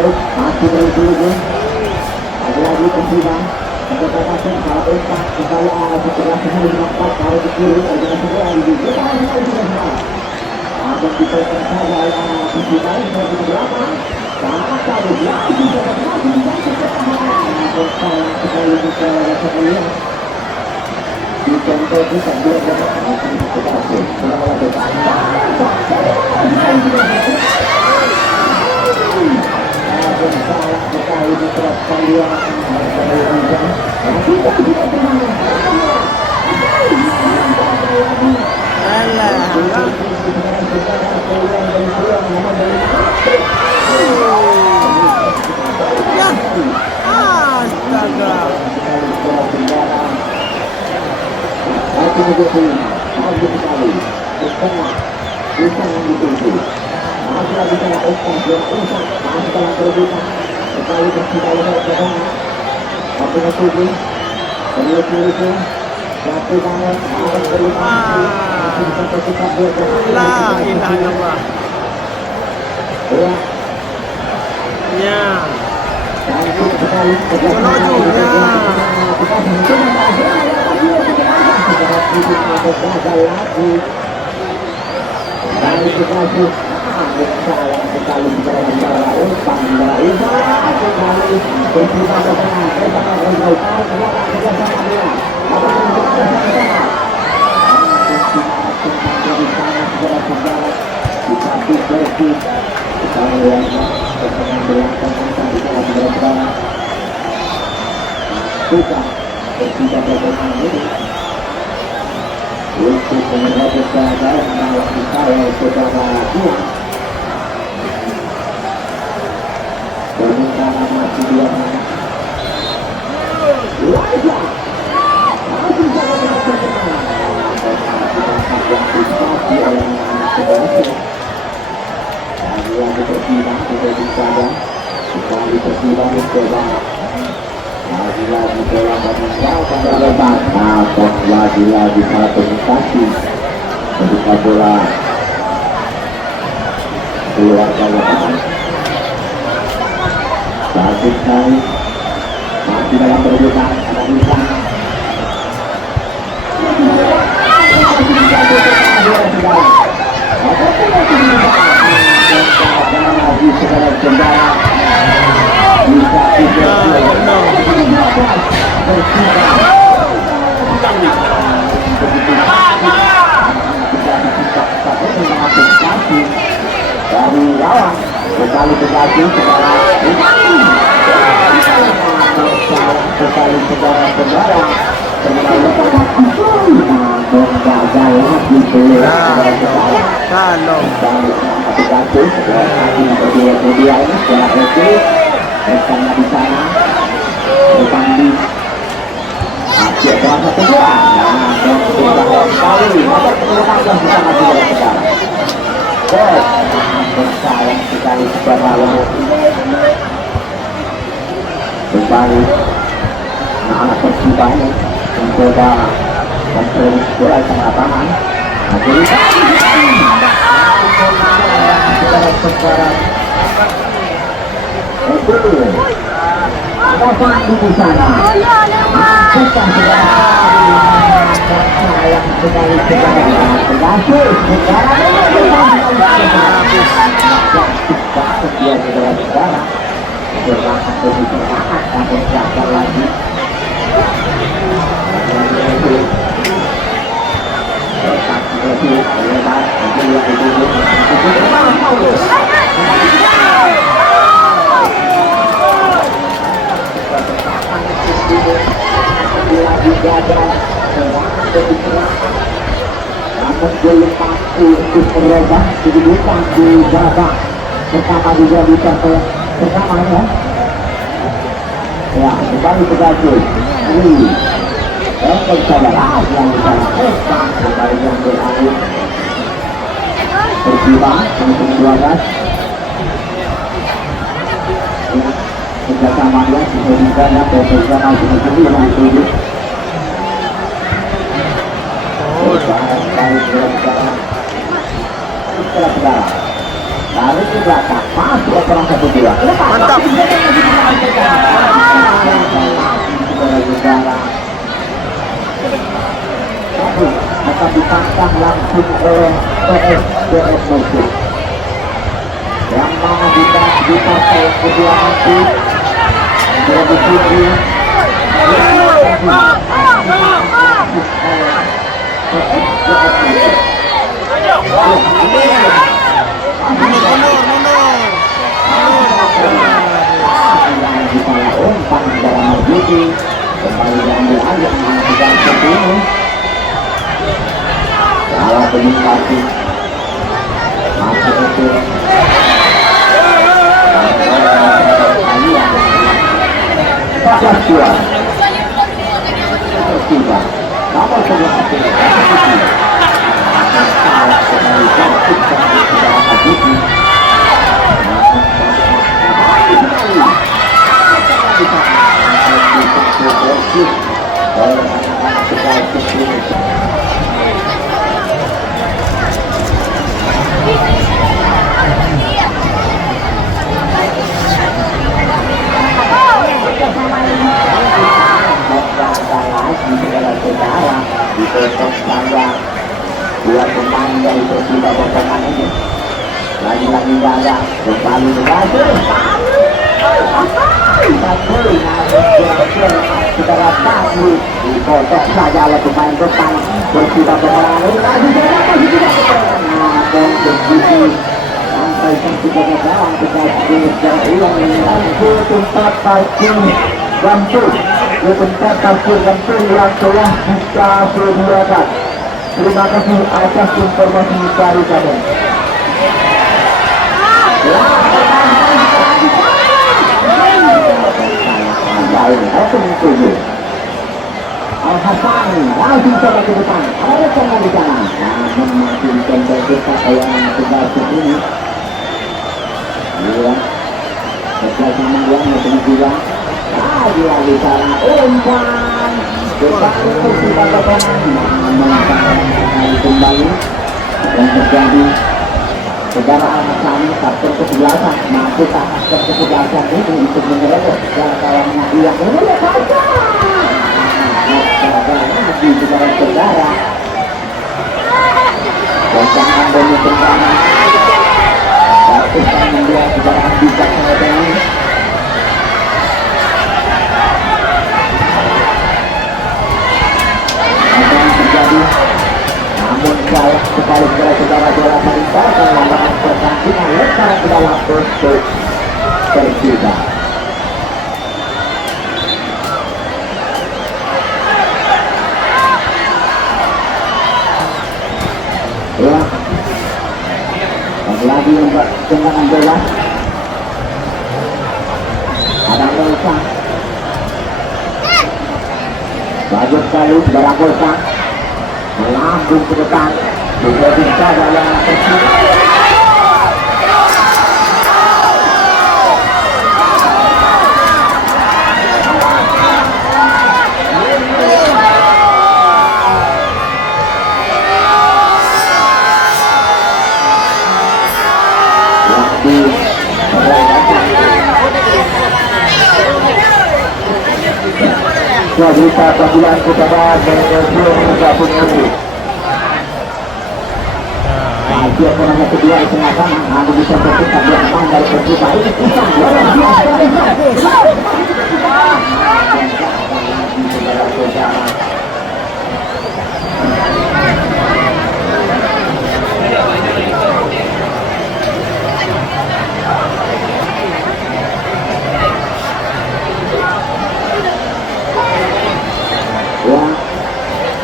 balik masih dari dulu lagi-lagi Persija Kabupaten salah umpan kembali setelah sekali nampak taruh ke kiri dengan segera kita akan ditekan saja oleh Persija yang ke belakang sangat bagus lagi sekali sekali dicontoh kita dua salah sekali diterapkan dia astaga. Bisa yang ditunggu masih lagi salah umpan usah masih dalam perebutan sekali Persija lebar ke sana waktunya tujuh kiri satu banget harus berlutang masih bisa tersikat dua La ilaha illallah. Ya. cantik sekali dari sekali salah sekali bicara umpan dari sekali Persija ke tengah untuk menghadapi keadaan malam saya secara dia sementara masih dia wajah masih sangat berkenan yang dikasih oleh anak sebagai lagi Persija sudah dijaga kembali Persija mencoba lagi-lagi bola meninggalkan lebar namun lagi-lagi salah komunikasi ketika bola keluar dari lapangan bagus sekali masih dalam perebutan ada Isan lagi segala kendara bisa dari lawan sekali berhasil sekali saudara gagal lagi Kalau media ini setelah itu bersama di sana bukan di akhir berasa kedua dan sudah sekali nomor 15 bersama saudara-saudara bersayang sekali kepada lawan kembali anak Persija ini mencoba memperoleh bola di tengah lapangan akhirnya apa di sana kita sudah yang sekali berhasil dia saudara-saudara berangkat lebih berangkat namun gagal lagi lagi gagal namun belum mampu untuk merubah kedudukan di babak pertama juga bisa pertama ya kembali berhasil ini saudara yang salah kembali yang berakhir Persija untuk 12 kerjasama dia sudah dijaga profesional sendiri dengan tujuh saudara Tarik ke belakang, masuk orang satu dua. Mantap. Akan dipasang langsung oleh PSDS Mosul yang mana di partai kedua nanti sudah dituju kembali diambil alih mengajukan seperti ini salah penyempati masuk itu Bapak Tuan Tiba nomor 11 salah kembali jatuh dalam hati dua pemain dari Persija Bokongan ini lagi-lagi gagal kembali berhasil kita rasa dikocok saja oleh pemain depan Persija Bokongan ini dan bersisi sampai sampai gagal kita ulang ke tempat parkir Gampung ke tempat parkir Gampung yang telah kita sediakan. Terima kasih atas informasi dari kami. Al-Hasan langsung coba ke depan. Ada tangan di sana. Memastikan kita yang sudah ini. Iya. Bersama yang kedua. Lagi sana umpan. Kembali dan terjadi saudara Al-Hasan faktor kesebelasan mampu faktor kesebelasan ini untuk menyerempet kawannya yang ini saja di saudara dan jangan demi pertama satu tangan dia saudara bisa mengenai namun salah sekali saudara bola meninggalkan lapangan pertandingan lepas ke dalam poster Persija. Ya, lagi untuk tendangan bola. Ada Musa. Bagus sekali saudara Musa. Melambung ke depan juga bisa dalam persib Kita panggilan kepada Benedetto menggabung ini. Dia orang kedua di tengah sana, ada bisa bertukar di depan dari Persija ini bisa luar biasa.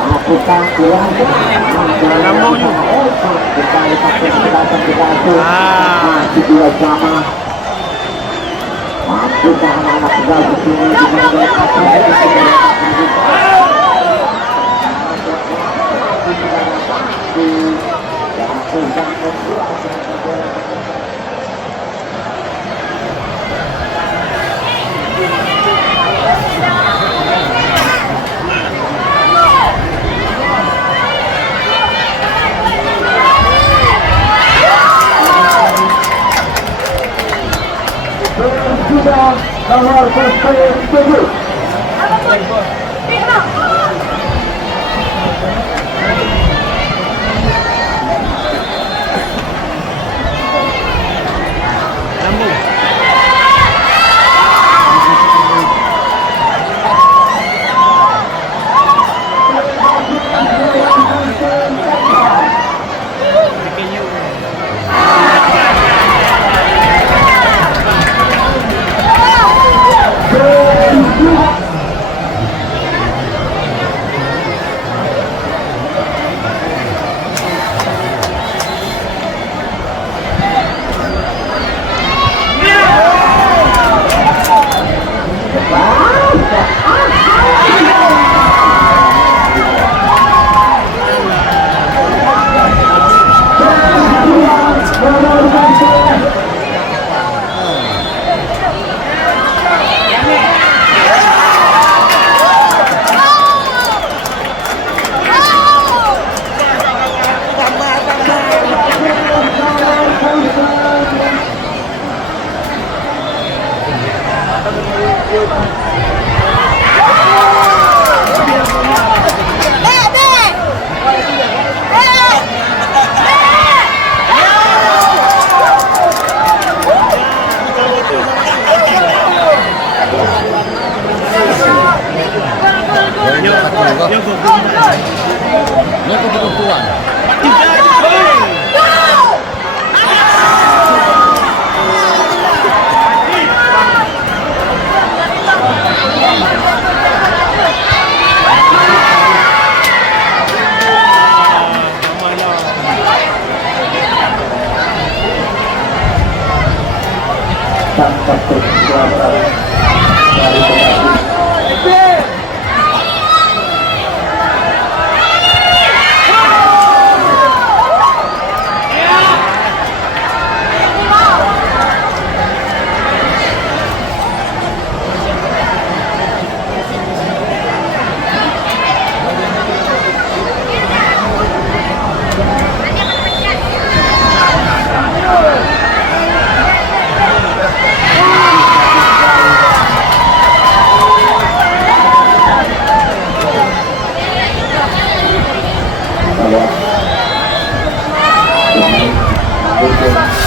Lakukan kurang masih dua sama mampukah anak-anak tegal di sini nomor 7. Ini kebutuhan. Thank you.